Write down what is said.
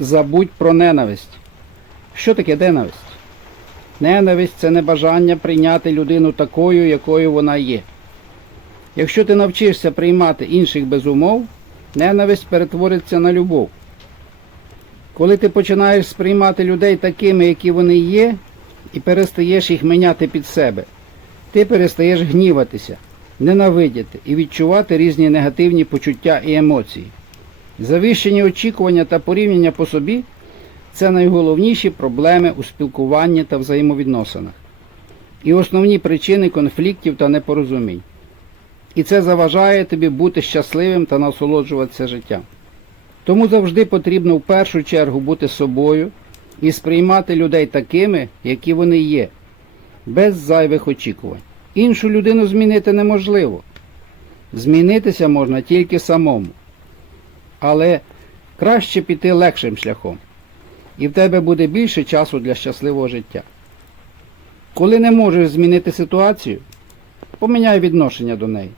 забудь про ненависть. Що таке ненависть? Ненависть це не бажання прийняти людину такою, якою вона є. Якщо ти навчишся приймати інших без умов, ненависть перетвориться на любов. Коли ти починаєш сприймати людей такими, які вони є, і перестаєш їх міняти під себе, ти перестаєш гніватися, ненавидіти і відчувати різні негативні почуття і емоції. Завищені очікування та порівняння по собі це найголовніші проблеми у спілкуванні та взаємовідносинах і основні причини конфліктів та непорозумінь. І це заважає тобі бути щасливим та насолоджуватися життям. Тому завжди потрібно в першу чергу бути собою і сприймати людей такими, які вони є, без зайвих очікувань. Іншу людину змінити неможливо. Змінитися можна тільки самому. Але краще піти легшим шляхом. І в тебе буде більше часу для щасливого життя. Коли не можеш змінити ситуацію, поміняй відношення до неї.